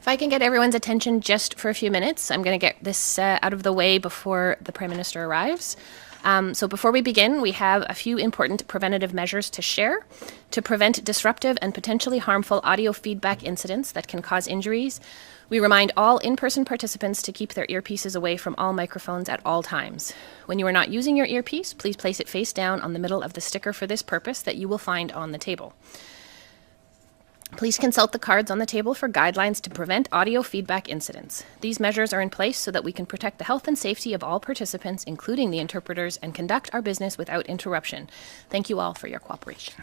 If I can get everyone's attention just for a few minutes, I'm going to get this out of the way before the Prime Minister arrives. So before we begin, we have a few important preventative measures to share to prevent disruptive and potentially harmful audio feedback incidents that can cause injuries. We remind all in-person participants to keep their earpieces away from all microphones at all times. When you are not using your earpiece, please place it face down on the middle of the sticker for this purpose that you will find on the table. Please consult the cards on the table for guidelines to prevent audio feedback incidents. These measures are in place so that we can protect the health and safety of all participants, including the interpreters, and conduct our business without interruption. Thank you all for your cooperation.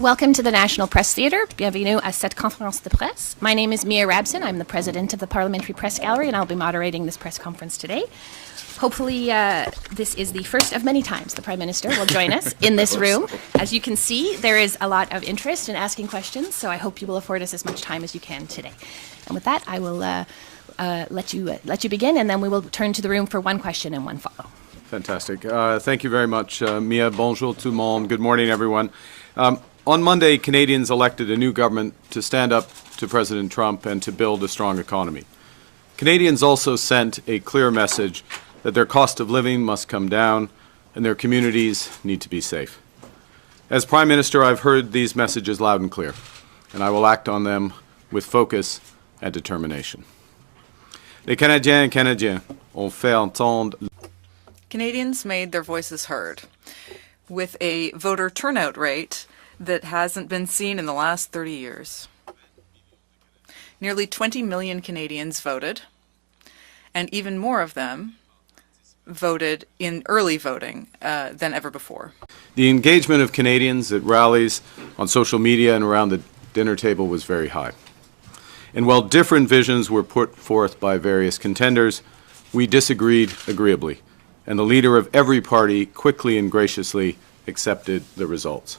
Welcome to the National Press Theatre. Bienvenue à cette conférence de presse. My name is Mia Rabson. I'm the president of the Parliamentary Press Gallery, and I'll be moderating this press conference today. Hopefully, this is the first of many times the Prime Minister will join us in this room. As you can see, there is a lot of interest in asking questions, so I hope you will afford us as much time as you can today. And with that, I will let you begin, and then we will turn to the room for one question and one follow. Fantastic. Thank you very much, Mia. Bonjour tout le monde. Good morning, everyone. On Monday, Canadians elected a new government to stand up to President Trump and to build a strong economy. Canadians also sent a clear message that their cost of living must come down and their communities need to be safe. As Prime Minister, I've heard these messages loud and clear, and I will act on them with focus and determination. Les Canadiens et Canadiennes ont fait entendre. Canadians made their voices heard with a voter turnout rate that hasn't been seen in the last 30 years. Nearly 20 million Canadians voted, and even more of them voted in early voting than ever before. The engagement of Canadians at rallies, on social media, and around the dinner table was very high. And while different visions were put forth by various contenders, we disagreed agreeably, and the leader of every party quickly and graciously accepted the results.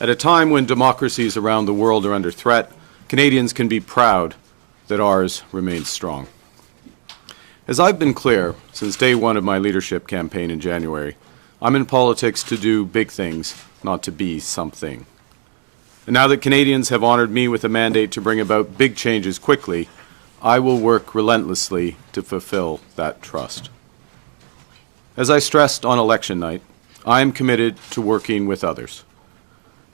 At a time when democracies around the world are under threat, Canadians can be proud that ours remains strong. As I've been clear since day one of my leadership campaign in January, I'm in politics to do big things, not to be something. And now that Canadians have honored me with a mandate to bring about big changes quickly, I will work relentlessly to fulfill that trust. As I stressed on election night, I am committed to working with others,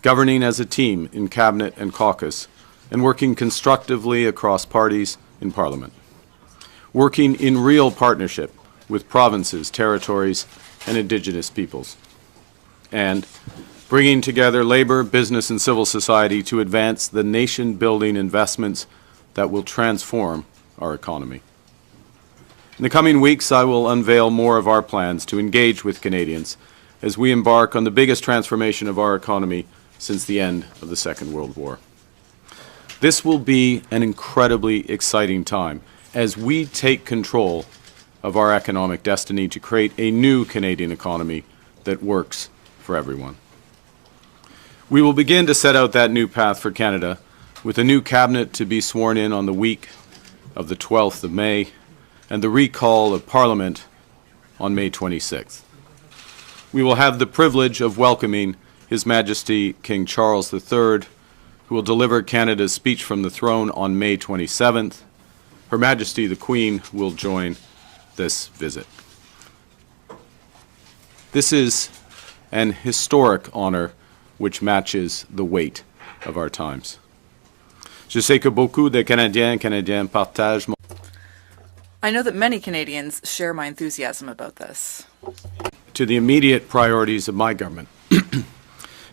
governing as a team in Cabinet and caucus, and working constructively across parties in Parliament, working in real partnership with provinces, territories, and Indigenous peoples, and bringing together labor, business, and civil society to advance the nation-building investments that will transform our economy. In the coming weeks, I will unveil more of our plans to engage with Canadians as we embark on the biggest transformation of our economy since the end of the Second World War. This will be an incredibly exciting time as we take control of our economic destiny to create a new Canadian economy that works for everyone. We will begin to set out that new path for Canada with a new cabinet to be sworn in on the week of the 12th of May and the recall of Parliament on May 26th. We will have the privilege of welcoming His Majesty King Charles III, who will deliver Canada's speech from the throne on May 27th. Her Majesty the Queen will join this visit. This is an historic honor which matches the weight of our times. Je sais que beaucoup de Canadiens et Canadiennes partagent mon... I know that many Canadians share my enthusiasm about this. To the immediate priorities of my government,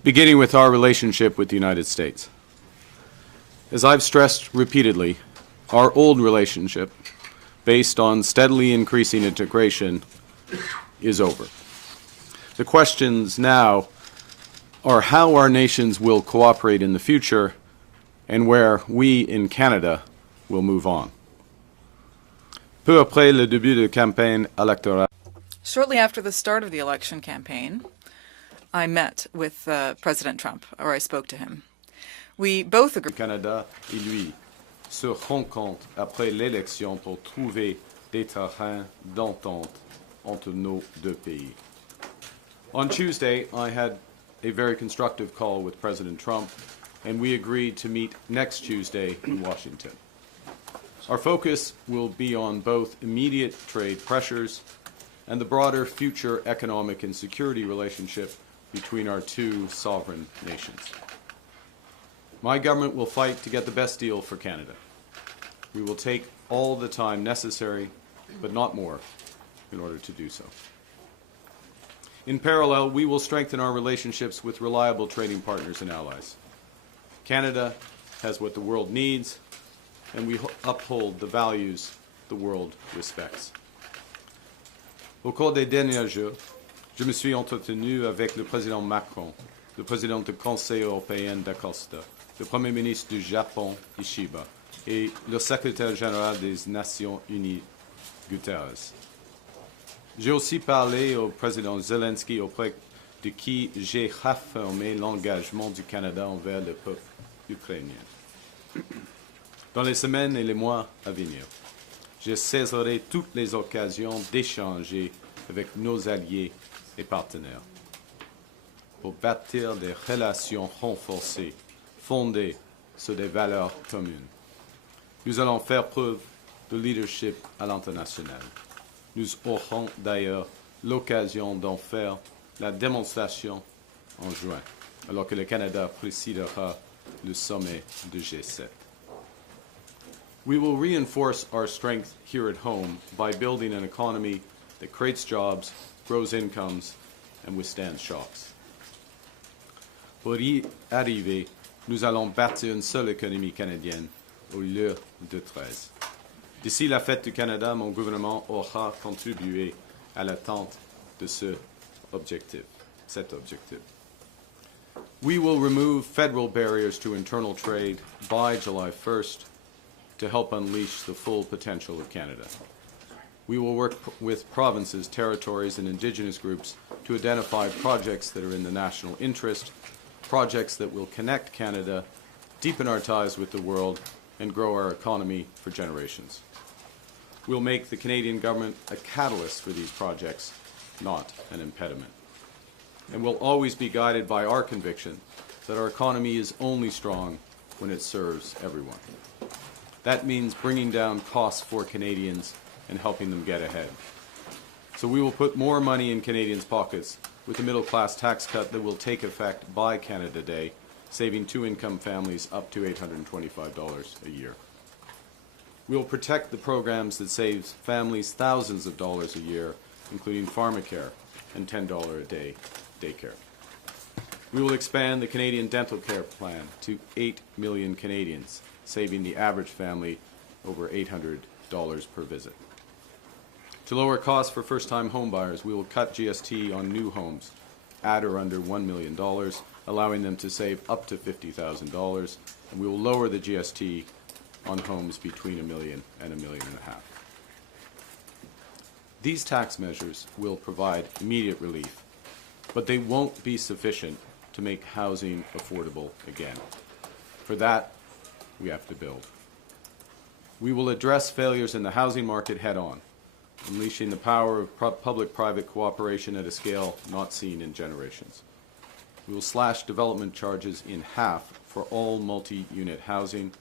beginning with our relationship with the United States. As I've stressed repeatedly, our old relationship, based on steadily increasing integration, is over. The questions now are how our nations will cooperate in the future and where we in Canada will move on. Peu après le début de campagne électorale, Shortly after the start of the election campaign, I met with President Trump, or I spoke to him. We both agreed. Canada et lui se rencontrent après l'élection pour trouver des terrains d'entente entre nos deux pays. On Tuesday, I had a very constructive call with President Trump, and we agreed to meet next Tuesday in Washington. Our focus will be on both immediate trade pressures and the broader future economic and security relationship between our two sovereign nations. My government will fight to get the best deal for Canada. We will take all the time necessary, but not more, in order to do so. In parallel, we will strengthen our relationships with reliable trading partners and allies. Canada has what the world needs, and we uphold the values the world respects. Au cours des derniers jours, je me suis entretenu avec le président Macron, le président du Conseil européen d'Acosta, le Premier ministre du Japon, Ishiba, et le secrétaire général des Nations Unies, Guterres. J'ai aussi parlé au président Zelensky, auprès de qui j'ai réaffirmé l'engagement du Canada envers le peuple ukrainien. Dans les semaines et les mois à venir, je saisirai toutes les occasions d'échanger avec nos alliés et partenaires pour bâtir des relations renforcées, fondées sur des valeurs communes. Nous allons faire preuve de leadership à l'international. Nous aurons d'ailleurs l'occasion d'en faire la démonstration en juin, alors que le Canada présidera le sommet du G7. We will reinforce our strength here at home by building an economy that creates jobs, grows incomes, and withstands shocks. Pour y arriver, nous allons bâtir une seule économie canadienne au lieu de 13. D'ici la fête du Canada, mon gouvernement aura contribué à l'atteinte de cet objectif. We will remove federal barriers to internal trade by July 1st to help unleash the full potential of Canada. We will work with provinces, territories, and Indigenous groups to identify projects that are in the national interest, projects that will connect Canada, deepen our ties with the world, and grow our economy for generations. We'll make the Canadian government a catalyst for these projects, not an impediment. And we'll always be guided by our conviction that our economy is only strong when it serves everyone. That means bringing down costs for Canadians and helping them get ahead. So we will put more money in Canadians' pockets with the middle-class tax cut that will take effect by Canada Day, saving two-income families up to $825 a year. We will protect the programs that save families thousands of dollars a year, including pharmacare and $10 a day daycare. We will expand the Canadian Dental Care Plan to 8 million Canadians, saving the average family over $800 per visit. To lower costs for first-time homebuyers, we will cut GST on new homes at or under $1 million, allowing them to save up to $50,000, and we will lower the GST on homes between $1 million and $1.5 million. These tax measures will provide immediate relief, but they won't be sufficient to make housing affordable again. For that, we have to build. We will address failures in the housing market head-on, unleashing the power of public-private cooperation at a scale not seen in generations. We will slash development charges in half for all multi-unit housing.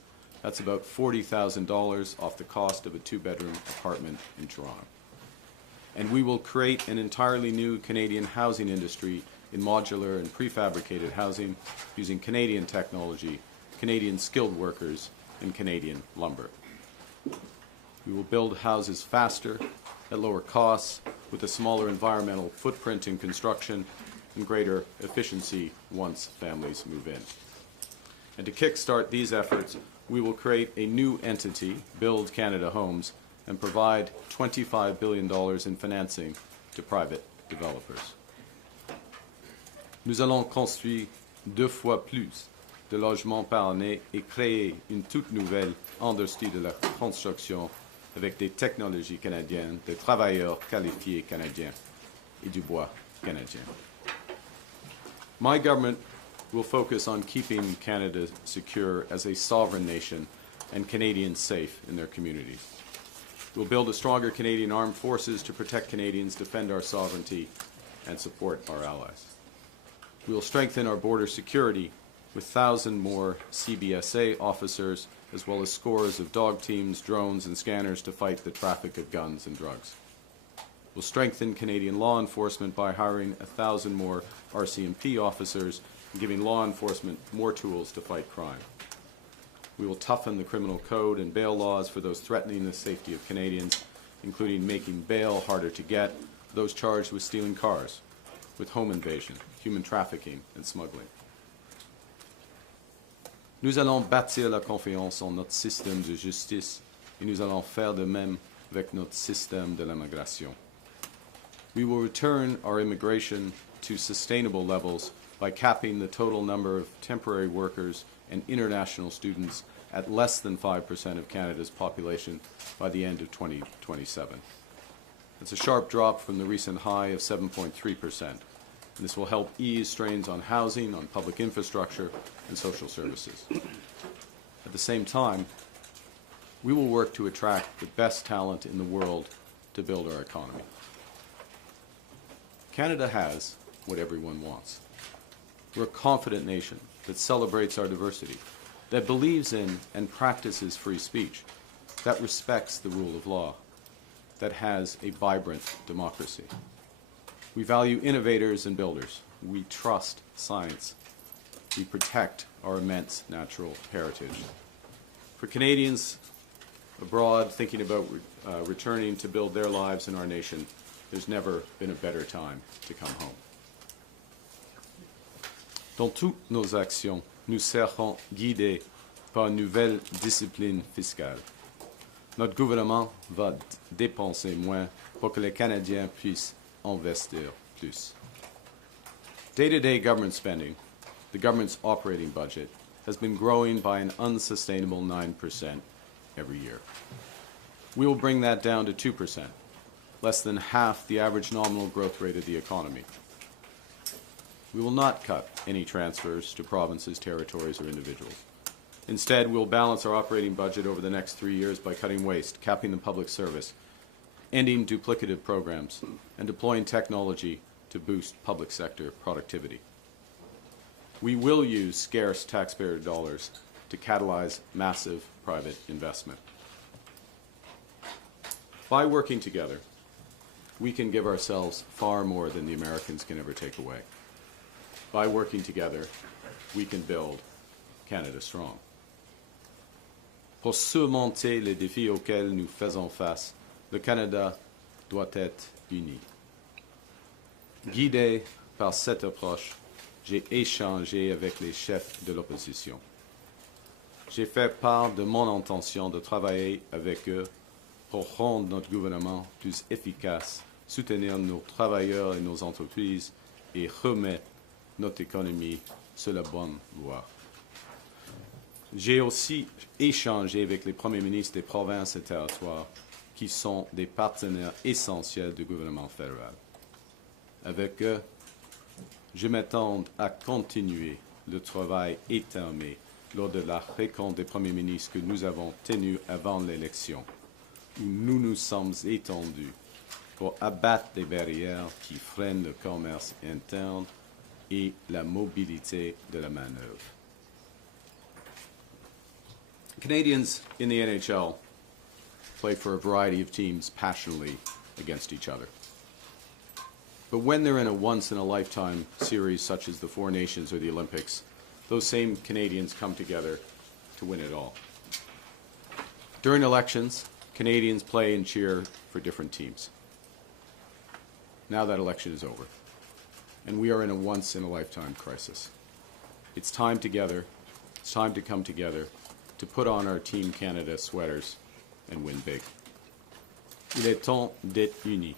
That's about $40,000 off the cost of a two-bedroom apartment in Toronto. And we will create an entirely new Canadian housing industry in modular and prefabricated housing using Canadian technology, Canadian skilled workers, and Canadian lumber. We will build houses faster, at lower costs, with a smaller environmental footprint in construction and greater efficiency once families move in. And to kickstart these efforts, we will create a new entity, Build Canada Homes, and provide $25 billion in financing to private developers. Nous allons construire 2 fois plus de logements par année et créer une toute nouvelle industrie de la construction avec des technologies canadiennes, des travailleurs qualifiés canadiens et du bois canadien. My government will focus on keeping Canada secure as a sovereign nation and Canadians safe in their communities. We'll build a stronger Canadian armed forces to protect Canadians, defend our sovereignty, and support our allies. We will strengthen our border security with 1,000 more CBSA officers, as well as scores of dog teams, drones, and scanners to fight the traffic of guns and drugs. We'll strengthen Canadian law enforcement by hiring 1,000 more RCMP officers and giving law enforcement more tools to fight crime. We will toughen the criminal code and bail laws for those threatening the safety of Canadians, including making bail harder to get for those charged with stealing cars, with home invasion, human trafficking, and smuggling. Nous allons bâtir la confiance en notre système de justice et nous allons faire de même avec notre système de l'immigration. We will return our immigration to sustainable levels by capping the total number of temporary workers and international students at less than 5% of Canada's population by the end of 2027. It's a sharp drop from the recent high of 7.3%. This will help ease strains on housing, on public infrastructure, and social services. At the same time, we will work to attract the best talent in the world to build our economy. Canada has what everyone wants. We're a confident nation that celebrates our diversity, that believes in and practices free speech, that respects the rule of law, that has a vibrant democracy. We value innovators and builders. We trust science. We protect our immense natural heritage. For Canadians abroad thinking about returning to build their lives in our nation, there's never been a better time to come home. Dans toutes nos actions, nous serons guidés par une nouvelle discipline fiscale. Notre gouvernement va dépenser moins pour que les Canadiens puissent investir plus. Day-to-day government spending, the government's operating budget, has been growing by an unsustainable 9% every year. We will bring that down to 2%, less than half the average nominal growth rate of the economy. We will not cut any transfers to provinces, territories, or individuals. Instead, we'll balance our operating budget over the next 3 years by cutting waste, capping the public service, ending duplicative programs, and deploying technology to boost public sector productivity. We will use scarce taxpayer dollars to catalyze massive private investment. By working together, we can give ourselves far more than the Americans can ever take away. By working together, we can build Canada strong. Pour surmonter les défis auxquels nous faisons face, le Canada doit être uni. Guidé par cette approche, j'ai échangé avec les chefs de l'opposition. J'ai fait part de mon intention de travailler avec eux pour rendre notre gouvernement plus efficace, soutenir nos travailleurs et nos entreprises et remettre notre économie sur la bonne voie. J'ai aussi échangé avec les premiers ministres des provinces et territoires qui sont des partenaires essentiels du gouvernement fédéral. Avec eux, je m'attends à continuer le travail étamé lors de la rencontre des premiers ministres que nous avons tenue avant l'élection, où nous nous sommes étendus pour abattre les barrières qui freinent le commerce interne et la mobilité de la main-d'œuvre. Canadians in the NHL play for a variety of teams passionately against each other. But when they're in a once-in-a-lifetime series such as the Four Nations or the Olympics, those same Canadians come together to win it all. During elections, Canadians play and cheer for different teams. Now that election is over, and we are in a once-in-a-lifetime crisis. It's time together It's time to come together, to put on our Team Canada sweaters and win big. Il est temps d'être unis.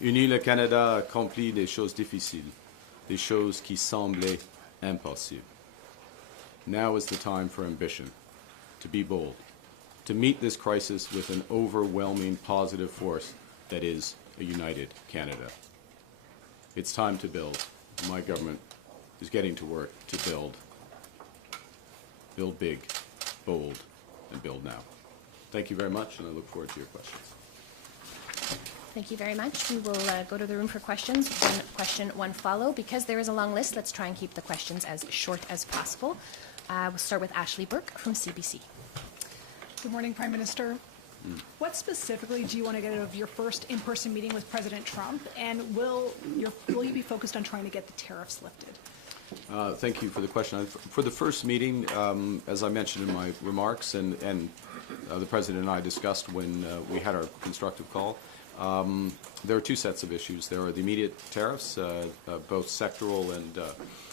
Unis, le Canada a accompli des choses difficiles, des choses qui semblaient impossibles. Now is the time for ambition, to be bold, to meet this crisis with an overwhelming positive force that is a united Canada. It's time to build. My government is getting to work to build. Build big, bold, and build now. Thank you very much, and I look forward to your questions. Thank you very much. We will go to the room for questions. One question, one follow. Because there is a long list, let's try and keep the questions as short as possible. We'll start with Ashley Burke from CBC. Good morning, Prime Minister. What specifically do you want to get out of your first in-person meeting with President Trump, and will you be focused on trying to get the tariffs lifted? Thank you for the question. For the first meeting, as I mentioned in my remarks, and the President and I discussed when we had our constructive call, there are two sets of issues. There are the immediate tariffs, both sectoral and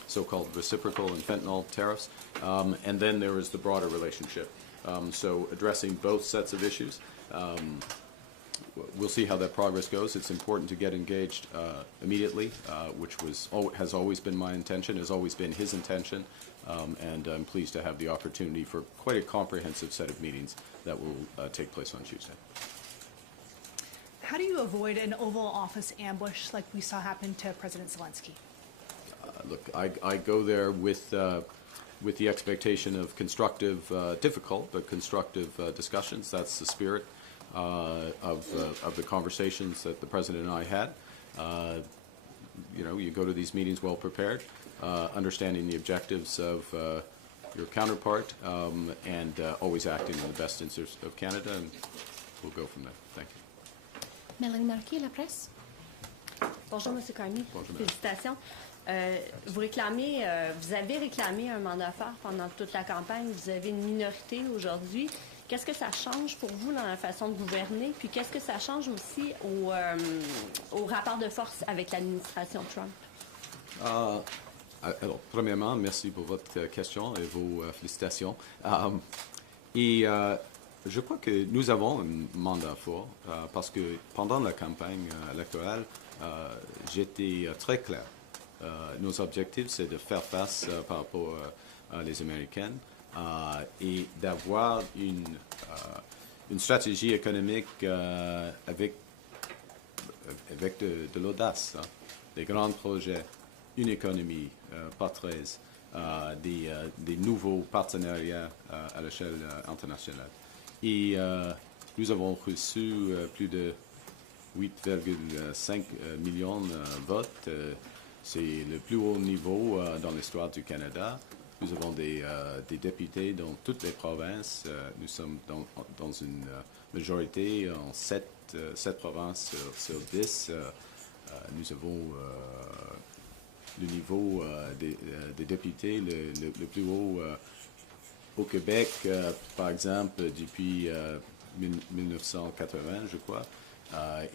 so-called reciprocal and fentanyl tariffs, and then there is the broader relationship. So addressing both sets of issues. We'll see how that progress goes. It's important to get engaged immediately, which has always been my intention, has always been his intention, and I'm pleased to have the opportunity for quite a comprehensive set of meetings that will take place on Tuesday. How do you avoid an Oval Office ambush like we saw happen to President Zelensky? Look, I go there with the expectation of constructive, difficult, but constructive discussions. That's the spirit of the conversations that the President and I had. You go to these meetings well prepared, understanding the objectives of your counterpart, and always acting in the best interest of Canada, and we'll go from there. Thank you. Mélanie Marquis, La Presse. Bonjour, M. Carney. Bonjour, Félicitations. Vous avez réclamé un mandat fort pendant toute la campagne. Vous avez une minorité aujourd'hui. Qu'est-ce que ça change pour vous dans la façon de gouverner? Puis qu'est-ce que ça change aussi au rapport de force avec l'administration Trump? Alors, premièrement, merci pour votre question et vos félicitations. Je crois que nous avons un mandat fort parce que pendant la campagne électorale, j'étais très clair. Nos objectifs, c'est de faire face par rapport à les Américaines et d'avoir une stratégie économique avec de l'audace, des grands projets, une économie pas très, des nouveaux partenariats à l'échelle internationale. Et nous avons reçu plus de 8,5 millions de votes. C'est le plus haut niveau dans l'histoire du Canada. Nous avons des députés dans toutes les provinces. Nous sommes dans une majorité en 7 provinces sur 10. Nous avons le niveau des députés le plus haut au Québec, par exemple, depuis 1980, je crois.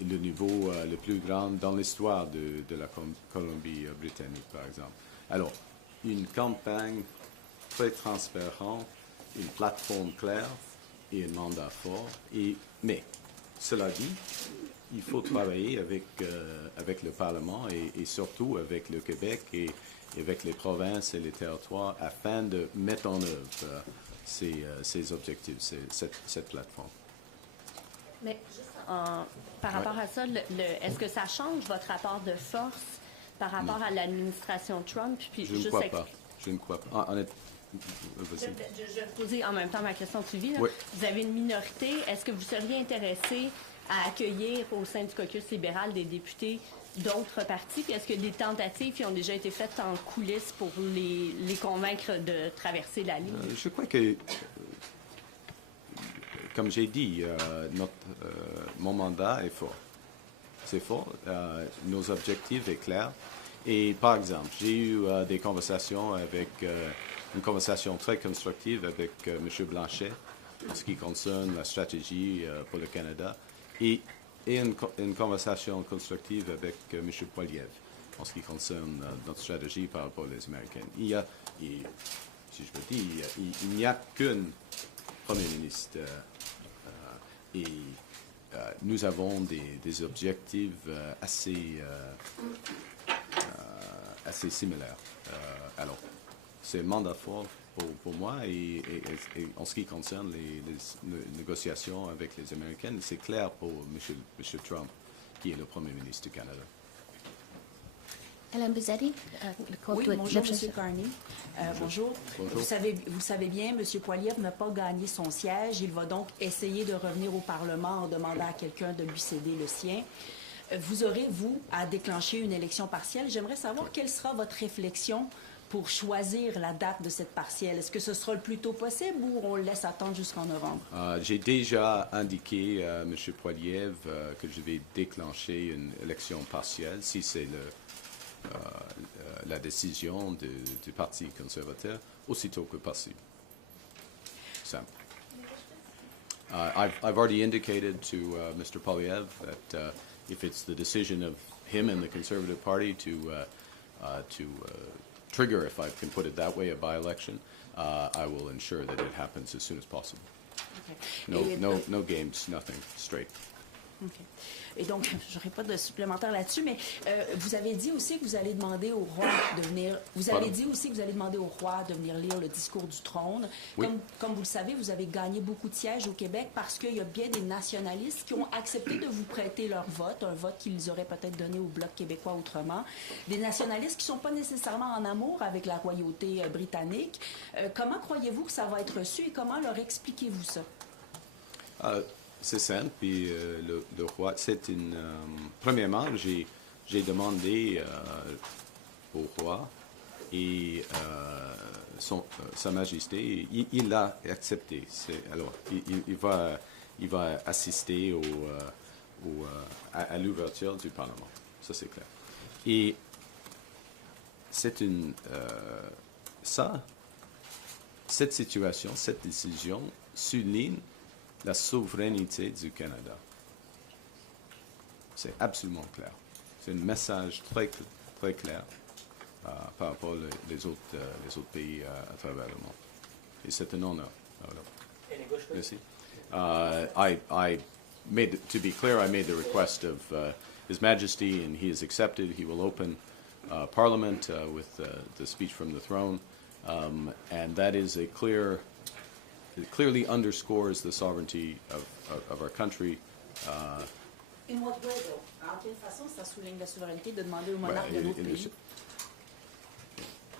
Et le niveau le plus grand dans l'histoire de la Colombie-Britannique, par exemple. Alors, une campagne très transparente, une plateforme claire et un mandat fort. Mais, cela dit, il faut travailler avec le Parlement et surtout avec le Québec et avec les provinces et les territoires afin de mettre en œuvre ces objectifs, cette plateforme. Mais juste par rapport à ça, est-ce que ça change votre rapport de force par rapport à l'administration Trump? Puis Je ne crois pas. Je ne crois pas. Je vais poser en même temps ma question suivie. Oui. Vous avez une minorité. Est-ce que vous seriez intéressé à accueillir au sein du caucus libéral des députés d'autres partis? Puis est-ce que des tentatives qui ont déjà été faites en coulisses pour les convaincre de traverser la ligne? Je crois que, comme j'ai dit, mon mandat est fort. C'est fort. Nos objectifs sont clairs. Et par exemple, j'ai eu des conversations une conversation très constructive avec M. Blanchet en ce qui concerne la stratégie pour le Canada et une conversation constructive avec M. Poiliev en ce qui concerne notre stratégie par rapport aux Américaines. si je veux dire, il n'y a qu'un Premier ministre et nous avons des objectifs assez similaires. Alors, c'est un mandat fort pour moi et en ce qui concerne les négociations avec les Américains, c'est clair pour M. Trump, qui est le Premier ministre du Canada. Alain Buzzetti, Oui, bonjour, M. Carney. Bonjour. Bonjour. Vous savez bien, M. Poilievre n'a pas gagné son siège. Il va donc essayer de revenir au Parlement en demandant à quelqu'un de lui céder le sien. Vous aurez, vous, à déclencher une élection partielle. J'aimerais savoir quelle sera votre réflexion pour choisir la date de cette partielle. Est-ce que ce sera le plus tôt possible ou on le laisse attendre jusqu'en novembre? J'ai déjà indiqué à M. Poilievre que je vais déclencher une élection partielle si c'est la décision du Parti conservateur aussitôt que possible. Simple. I've already indicated to Mr. Poilievre that if it's the decision of him and the Conservative Party to trigger, if I can put it that way, a by-election, I will ensure that it happens as soon as possible. Okay. No games, nothing, straight. Okay. Et donc, je n'aurai pas de supplémentaire là-dessus, mais vous avez dit aussi que vous allez demander au roi de venir. Vous avez dit aussi que vous allez demander au roi de venir lire le discours du trône. Oui. Comme vous le savez, vous avez gagné beaucoup de sièges au Québec parce qu'il y a bien des nationalistes qui ont accepté de vous prêter leur vote, un vote qu'ils auraient peut-être donné au Bloc québécois autrement. Des nationalistes qui ne sont pas nécessairement en amour avec la royauté britannique. Comment croyez-vous que ça va être reçu et comment leur expliquez-vous ça? C'est simple, puis le roi, c'est une... premièrement, j'ai demandé au roi et Sa Majesté, il l'a accepté. Alors, il va assister à l'ouverture du Parlement. Ça, c'est clair. Et c'est une... cette situation, cette décision souligne la souveraineté du Canada. C'est absolument clair. C'est un message très, très clair par rapport aux autres pays à travers le monde. Et c'est un honneur. Merci. To be clear, I made the request of His Majesty, and he has accepted. He will open Parliament with the speech from the throne, and that is a clear... It clearly underscores the sovereignty of our country. In what way, though? En quelle façon ça souligne la souveraineté de demander au monarque de l'autre pays?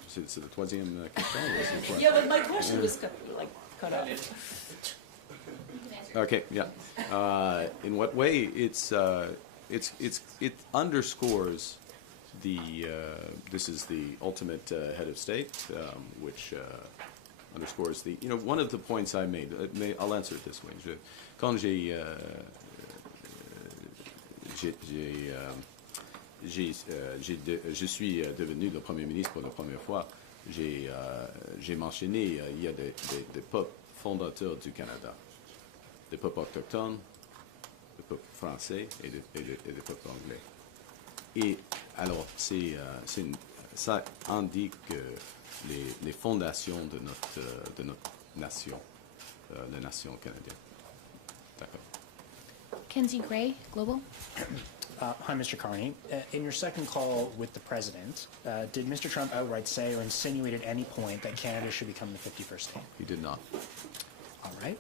C'est la troisième question. Yeah, but my question was cut off. Okay, yeah. In what way? It underscores this is the ultimate head of state, which underscores one of the points I made. I'll answer it this way. Quand je suis devenu le Premier ministre pour la première fois, j'ai mentionné il y a des peuples fondateurs du Canada, des peuples autochtones, des peuples français et des peuples anglais. Et alors, ça indique les fondations de notre nation, la nation canadienne. D'accord. Kenzie Gray, Global. Hi, Mr. Carney. In your second call with the President, did Mr. Trump outright say or insinuate at any point that Canada should become the 51st state? He did not. All right.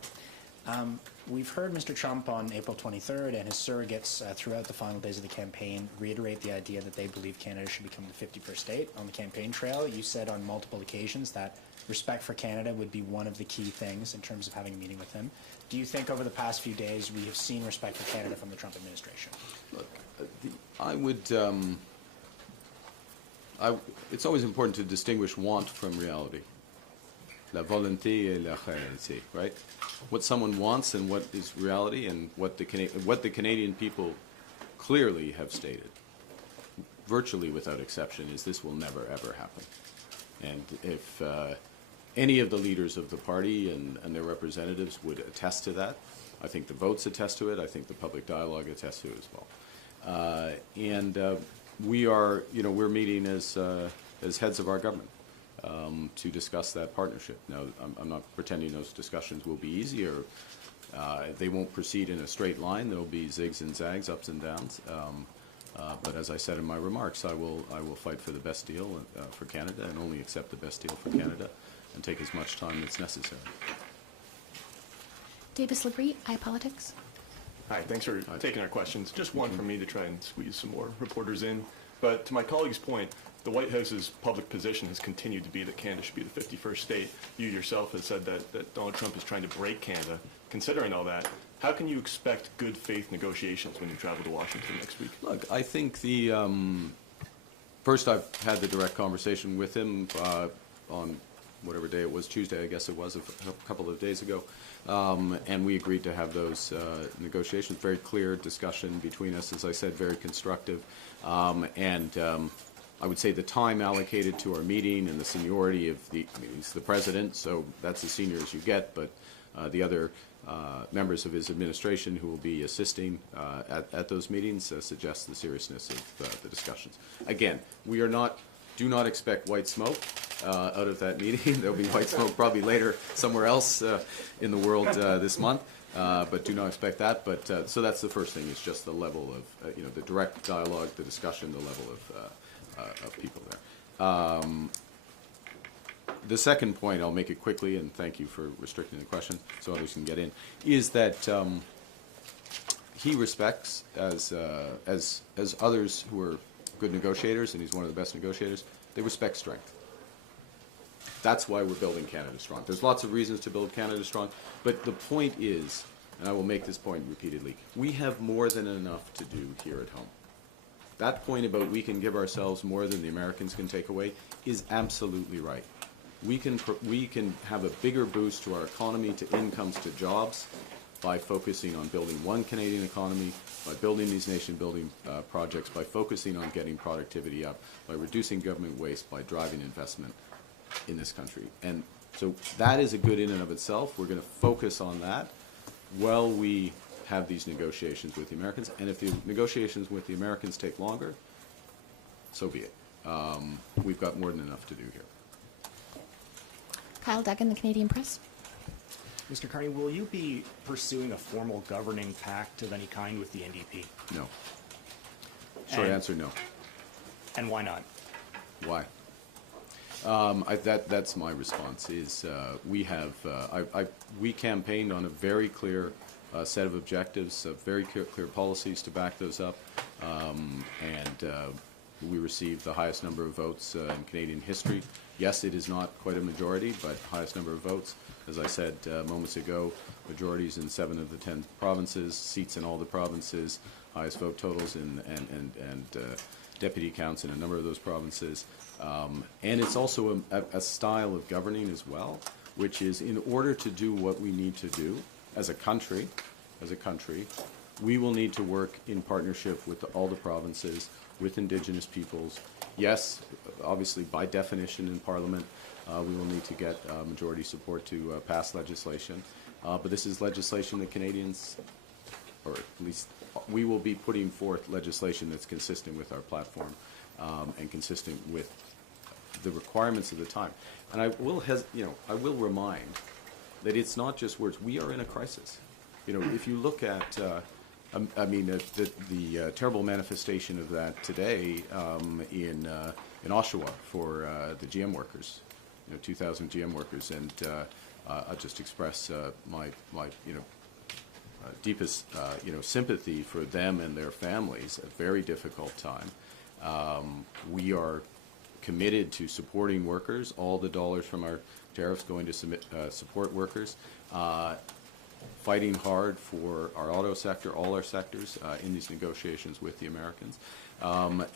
We've heard Mr. Trump on April 23rd and his surrogates throughout the final days of the campaign reiterate the idea that they believe Canada should become the 51st state. On the campaign trail, you said on multiple occasions that respect for Canada would be one of the key things in terms of having a meeting with him. Do you think over the past few days we have seen respect for Canada from the Trump administration? Look, I would... it's always important to distinguish want from reality. La volonté et la réalité, right? What someone wants and what is reality, and what the Canadian people clearly have stated, virtually without exception, is this will never, ever happen. And if any of the leaders of the party and their representatives would attest to that, I think the votes attest to it, I think the public dialogue attests to it as well. We are, we're meeting as heads of our government. to discuss that partnership. Now, I'm not pretending those discussions will be easy or they won't proceed in a straight line. There will be zigs and zags, ups and downs. But as I said in my remarks, I will fight for the best deal for Canada and only accept the best deal for Canada and take as much time as necessary. Davis Labrie, iPolitics. Hi, thanks for taking our questions. Just one from me to try and squeeze some more reporters in. But to my colleague's point, the White House's public position has continued to be that Canada should be the 51st state. You yourself have said that Donald Trump is trying to break Canada. Considering all that, how can you expect good faith negotiations when you travel to Washington next week? Look, I think first I've had the direct conversation with him on whatever day it was, Tuesday I guess it was, a couple of days ago. And we agreed to have those negotiations, very clear discussion between us, as I said, very constructive. I would say the time allocated to our meeting and the seniority of he's the president, so that's as senior as you get, but the other members of his administration who will be assisting at those meetings suggests the seriousness of the discussions. Again, do not expect white smoke out of that meeting. There'll be white smoke probably later somewhere else in the world this month, but do not expect that. But so that's the first thing, is just the level of the direct dialogue, the discussion, the level of people there. The second point, I'll make it quickly, and thank you for restricting the question so others can get in, is that he respects, as others who are good negotiators, and he's one of the best negotiators, they respect strength. That's why we're building Canada strong. There's lots of reasons to build Canada strong, but the point is, and I will make this point repeatedly, we have more than enough to do here at home. That point about we can give ourselves more than the Americans can take away is absolutely right. We can have a bigger boost to our economy, to incomes, to jobs, by focusing on building one Canadian economy, by building these nation-building projects, by focusing on getting productivity up, by reducing government waste, by driving investment in this country. And so that is a good in and of itself. We're going to focus on that while we have these negotiations with the Americans. And if the negotiations with the Americans take longer, so be it. We've got more than enough to do here. Kyle Duggan, the Canadian Press. Mr. Carney, will you be pursuing a formal governing pact of any kind with the NDP? No. Short answer, no. And why not? Why? That's my response. Is we campaigned on a very clear set of objectives, very clear policies to back those up, and we received the highest number of votes in Canadian history. Yes, it is not quite a majority, but highest number of votes. As I said moments ago, majorities in 7 of the 10 provinces, seats in all the provinces, highest vote totals and deputy counts in a number of those provinces. And it's also a style of governing as well, which is, in order to do what we need to do as a country, we will need to work in partnership with all the provinces, with Indigenous peoples. Yes, obviously, by definition in Parliament, we will need to get majority support to pass legislation. But this is legislation that Canadians, or at least we will be putting forth legislation that's consistent with our platform and consistent with the requirements of the time. And I will remind that it's not just words. We are in a crisis. If you look at, the terrible manifestation of that today in Oshawa for the GM workers, 2,000 GM workers, and I'll just express my deepest sympathy for them and their families. A very difficult time. We are committed to supporting workers. All the dollars from our tariffs going to support workers. Fighting hard for our auto sector, all our sectors, in these negotiations with the Americans,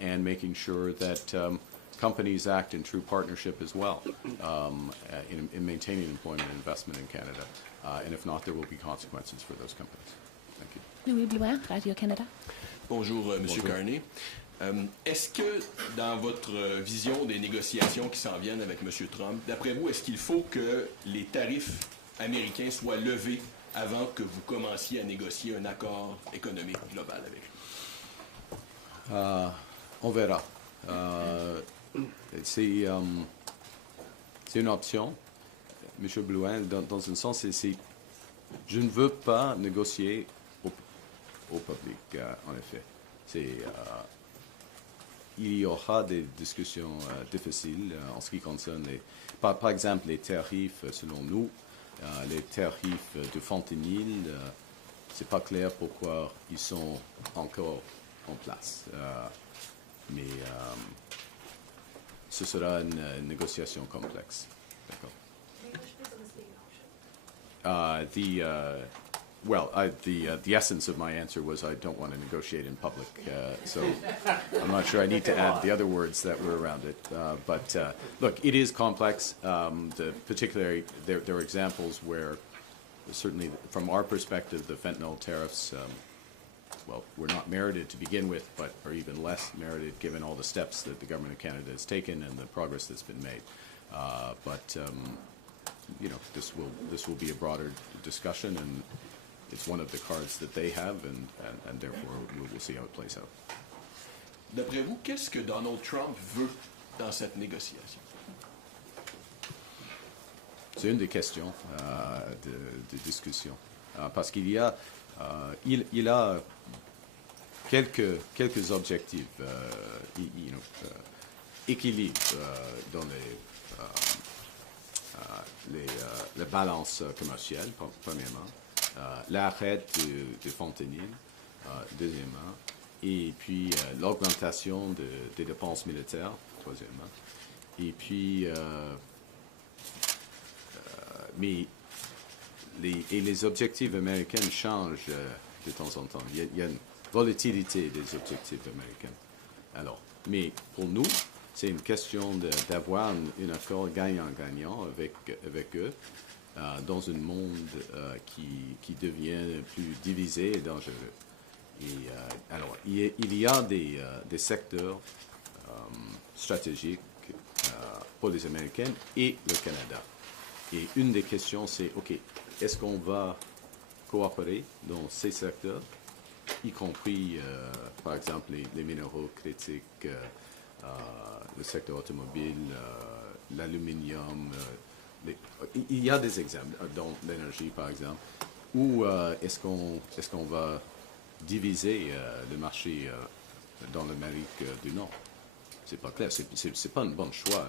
and making sure that companies act in true partnership as well in maintaining employment and investment in Canada. And if not, there will be consequences for those companies. Thank you. Louis Blouin, Radio-Canada. Bonjour, Monsieur Carney. Est-ce que, dans votre vision des négociations qui s'en viennent avec Monsieur Trump, d'après vous, est-ce qu'il faut que les tarifs américains soient levés avant que vous commenciez à négocier un accord économique global avec lui? On verra. C'est une option. M. Blouin, dans un sens, je ne veux pas négocier au public, en effet. Il y aura des discussions difficiles en ce qui concerne, par exemple, les tarifs, selon nous, les tarifs de fentanyl. C'est pas clair pourquoi ils sont encore en place. Mais ce sera une négociation complexe. D'accord. The essence of my answer was I don't want to negotiate in public, so I'm not sure I need to add the other words that were around it. But look, it is complex. Particularly, there are examples where, certainly from our perspective, the fentanyl tariffs, were not merited to begin with, but are even less merited given all the steps that the government of Canada has taken and the progress that's been made. This will be a broader discussion, and it's one of the cards that they have, and therefore we'll see how it plays out. D'après vous, qu'est-ce que Donald Trump veut dans cette négociation? C'est une des questions de discussion, parce qu'il y a, il a quelques objectifs, équilibre dans les balances commerciales, premièrement, l'arrêt de fentanyl, deuxièmement, et puis l'augmentation des dépenses militaires, troisièmement, et puis mais les objectifs américains changent de temps en temps. Il y a une volatilité des objectifs américains. Alors, mais pour nous, c'est une question d'avoir un accord gagnant-gagnant avec eux dans un monde qui devient plus divisé et dangereux. Et, alors, il y a des secteurs stratégiques pour les Américains et le Canada. Et une des questions, c'est, OK, est-ce qu'on va coopérer dans ces secteurs, y compris, par exemple, les minéraux critiques, le secteur automobile, l'aluminium. Il y a des exemples, dans l'énergie, par exemple, où est-ce qu'on va diviser le marché dans l'Amérique du Nord? C'est pas clair. C'est pas un bon choix,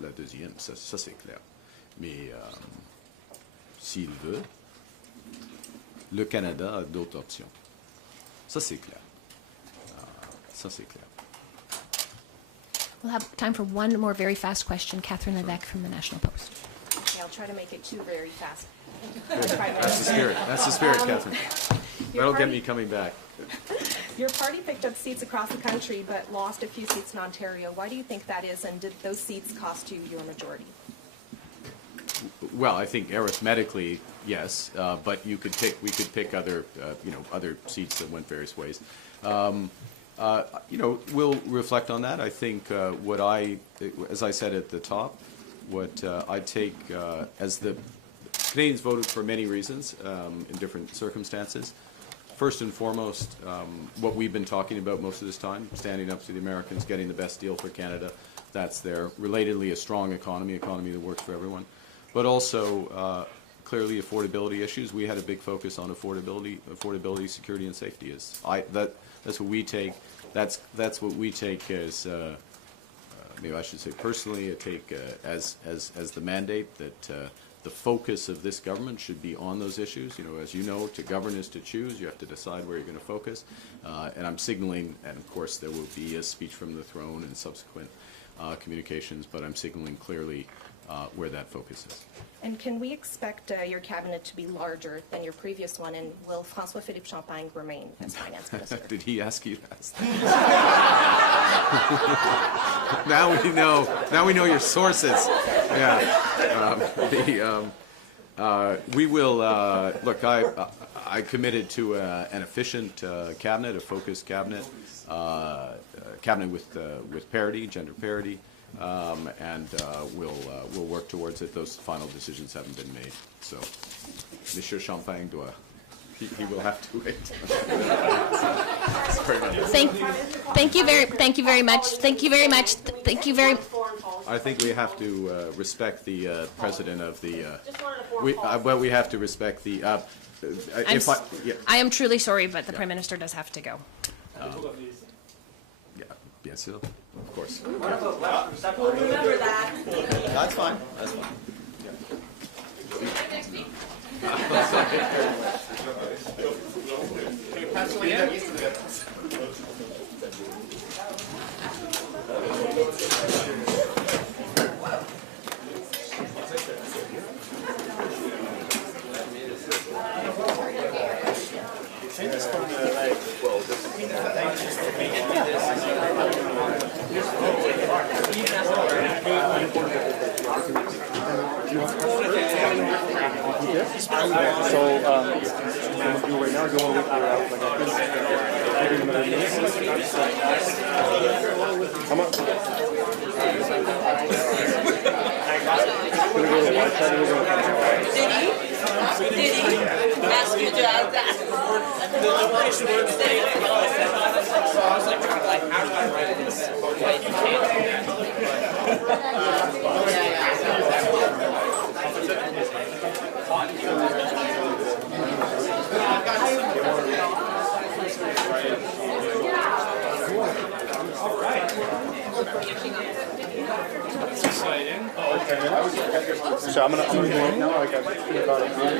la deuxième. Ça c'est clair. Mais s'il veut, le Canada a d'autres options. Ça, c'est clair. Ça, c'est clair. We'll have time for one more very fast question. Catherine Levesque from the National Post. Okay, I'll try to make it two very fast. That's the spirit. That's the spirit, Catherine. That'll get me coming back. Your party picked up seats across the country but lost a few seats in Ontario. Why do you think that is, and did those seats cost you your majority? Well, I think arithmetically, yes, but we could pick other, other seats that went various ways. We'll reflect on that. I think as I said at the top, what I take as the Canadians voted for many reasons in different circumstances. First and foremost, what we've been talking about most of this time, standing up to the Americans, getting the best deal for Canada, that's there. Relatedly, a strong economy that works for everyone. But also, clearly, affordability issues. We had a big focus on affordability, security, and safety. That's what we take. That's what we take as, maybe I should say personally, as the mandate that the focus of this government should be on those issues. As you know, to govern is to choose. You have to decide where you're going to focus. And I'm signaling, and of course there will be a speech from the throne and subsequent communications, but I'm signaling clearly where that focus is. And can we expect your cabinet to be larger than your previous one, and will François-Philippe Champagne remain as finance minister? Did he ask you to ask that? Now we know your sources. Yeah. We will look. I committed to an efficient cabinet, a focused cabinet, cabinet with parity, gender parity. And we'll work towards it. Those final decisions haven't been made. So, Monsieur Champagne he will have to wait. Thank you very much. Thank you very much. I think we have to respect the president of the. Well, we have to respect the. I am truly sorry, but the Prime Minister does have to go. Yeah, yes, of course. We'll remember that. That's fine. That's fine. So I'm gonna go now. Like,